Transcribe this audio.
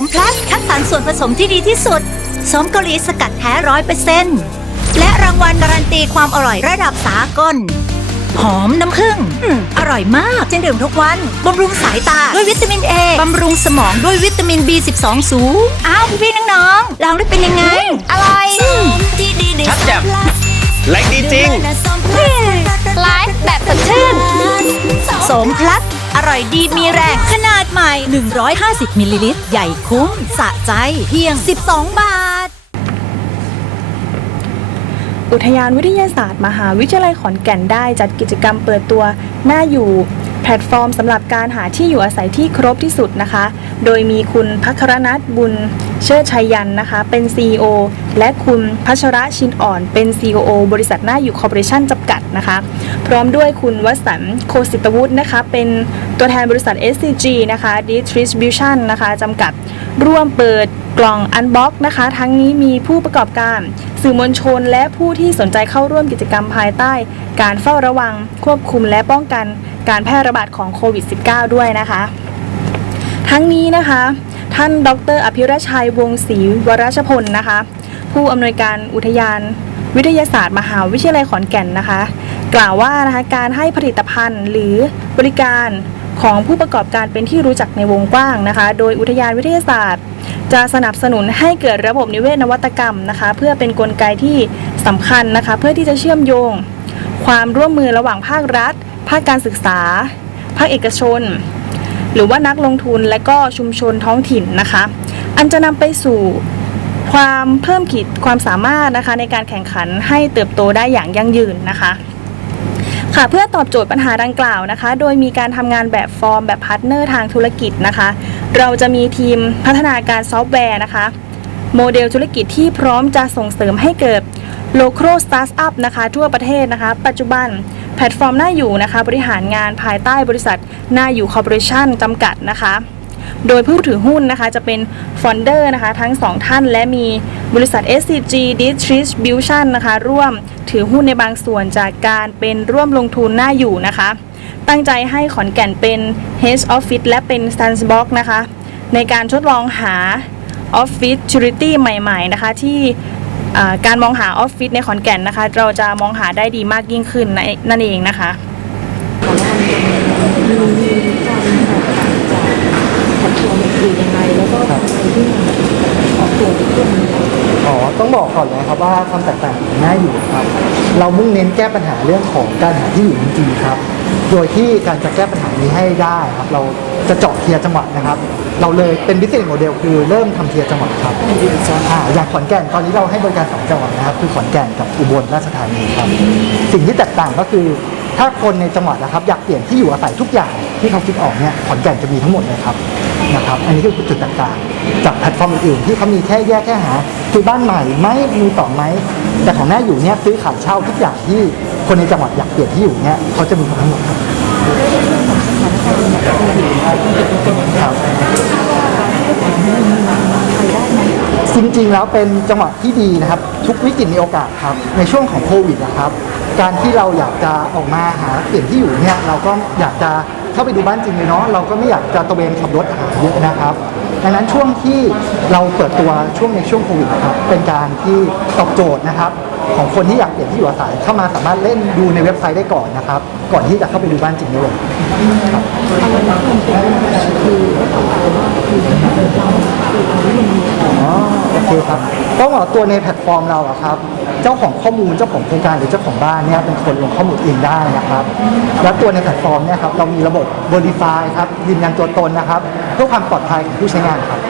มพลัสคัดสรรส่วนผสมที่ดีที่สุด สมเกาหลีสกัดแท้ร้อยเปอร์เซ็นต์และรางวัลการันตีความอร่อยระดับสากล หอมน้ำผึ้งอืมอร่อยมากจึงดื่มทุกวัน บำรุงสายตาด้วยวิตามินเอบำรุงสมองด้วยวิตามิน B12 สูง อ้าวพี่ๆน้องๆลองได้เป็นยังไง อร่อยชัดแจ่ม แรงดีจริง ไลฟ์แบบสดชื่นโสมพลัสอ ร่อยดีมีแรง ขนาดใหม่ 150 มิลลิลิตร ใหญ่คุ้ม สะใจ เพียง 12 บาท อุทยานวิทยาศาสตร์ มหาวิทยาลัยขอนแก่นได้จัดกิจกรรมเปิดตัวหน้าอยู่ แพลตฟอร์มสำหรับการหาที่อยู่อาศัยที่ครบที่สุดนะคะ โดยมีคุณพัครนัทบุญเชิดชัยยันนะคะ เป็น CEO และคุณพัชระชินอ่อน เป็น COO บริษัทหน้าอยู่คอร์ปอเรชั่นจำกัดนะคะ พร้อมด้วยคุณวสันต์โคสิตวุฒินะคะ เป็นตัวแทนบริษัท SCG นะคะ Distribution นะคะจำกัด ร่วมเปิดกล่องอันบ็อกนะคะ ทั้งนี้มีผู้ประกอบการ สื่อมวลชน และผู้ที่สนใจเข้าร่วมกิจกรรมภายใต้ การเฝ้าระวังควบคุมและป้องกัน การแพร่ระบาดของโควิด -19 ด้วยนะคะ ทั้งนี้นะคะ ท่านดร อภิรชัยวงศ์ศรีวรชพลนะคะ ผู้อำนวยการอุทยานวิทยาศาสตร์มหาวิทยาลัยขอนแก่นนะคะ กล่าวว่านะคะการให้ผลิตภัณฑ์หรือบริการของผู้ประกอบการเป็นที่รู้จักในวงกว้างนะคะ โดยอุทยานวิทยาศาสตร์ จะสนับสนุนให้เกิดระบบนิเวศนวัตกรรมนะคะ เพื่อเป็นนกลไกที่สำคัญนะคะ เพื่อที่จะเชื่อมโยง ความร่วมมือระหว่างภาครัฐ ภาคการศึกษา ภาคเอกชน หรือว่านักลงทุนและก็ชุมชนท้องถิ่นนะคะ อันจะนำไปสู่ความเพิ่มขีดความสามารถนะคะในการแข่งขันให้เติบโตได้อย่างยั่งยืนนะคะค่ะเพื่อตอบโจทย์ปัญหาดังกล่าวนะคะ โดยมีการทำงานแบบฟอร์มแบบพาร์ทเนอร์ทางธุรกิจนะคะ เราจะมีทีมพัฒนาการซอฟต์แวร์นะคะ โมเดลธุรกิจที่พร้อมจะส่งเสริมให้เกิด local startup นะคะ ทั่วประเทศนะคะ ปัจจุบัน แพลตฟอร์มหน้าอยู่นะคะ บริหารงานภายใต้บริษัทหน้าอยู่คอร์ปอเรชั่นจำกัดนะคะ โดยผู้ถือหุ้นนะคะจะเป็นฟอนเดอร์นะคะ ทั้งสองท่านและมีบริษัท SCG Distribution นะคะ ร่วมถือหุ้นในบางส่วนจากการเป็นร่วมลงทุนหน้าอยู่นะคะ ตั้งใจให้ขอนแก่นเป็น Head Office และเป็น Sandbox นะคะ ในการทดลองหา Office Security ใหม่ ๆ นะคะ ที่ การมองหาออฟฟิศในขอนแก่นนะคะ เราจะมองหาได้ดีมากยิ่งขึ้นนั่นนั่นเองนะคะอ๋อต้องบอกก่อนเลยครับว่าความแตกต่างงหน้าอยู่ครับ เรามุ่งเน้นแก้ปัญหาเรื่องของการหาที่อยู่จริงๆครับ โดยที่การจะแก้ปัญหานี้ให้ได้ครับ เราจะเจาะเทียร์จังหวัดนะครับเราเลยเป็นบิสเนสโมเดลคือเริ่มทำเทียร์จังหวัดครับอ่าอย่างขอนแก่นตอนนี้เราให้บริการสองจังหวัดนะครับ คือขอนแก่นกับอุบลราชธานีครับ สิ่งที่แตกต่างก็คือถ้าคนในจังหวัดนะครับอยากเปลี่ยนที่อยู่อาศัยทุกอย่างที่เขาคิดออกเนี่ยขอนแก่นจะมีทั้งหมดเลยครับนะครับ อันนี้คือจุดต่างๆ จากแพลตฟอร์มอื่นๆที่เขามีแค่แยกแค่หาคือบ้านใหม่ไหมมีต่อไหมแต่ของหน้าอยู่เนี่ยซื้อขายเช่าทุกอย่างที่คนในจังหวัดอยากเปลี่ยนที่อยู่เนี่ยเขาจะมีทั้งหมดครับ ครับจริงๆแล้วเป็นจังหวะที่ดีนะครับ ทุกวิกฤตมีโอกาสครับ ในช่วงของโควิดนะครับ การที่เราอยากจะออกมาหาเปลี่ยนที่อยู่เนี่ยเราก็อยากจะเข้าไปดูบ้านจริงเลยเนาะเราก็ไม่อยากจะตระเวนขับรถหาเยอะนะครับดังนั้นช่วงที่เราเปิดตัวช่วงในช่วงโควิดนะครับเป็นการที่ตอบโจทย์นะครับ ของคนที่อยากเปลี่ยนที่อยู่อาศัยเข้ามาสามารถเล่นดูในเว็บไซต์ได้ก่อนนะครับ ก่อนที่จะเข้าไปดูบ้านจริงด้วยครับอ๋อโอเคครับก็บอกตัวในแพลตฟอร์มเราอะครับ เจ้าของข้อมูลเจ้าของโครงการหรือเจ้าของบ้านเนี่ยเป็นคนลงข้อมูลเองได้นะครับ แล้วตัวในแพลตฟอร์มเนี่ยครับเรามีระบบ Verify ครับยืนยันตัวตนนะครับ เพื่อความปลอดภัยของผู้ใช้งานครับ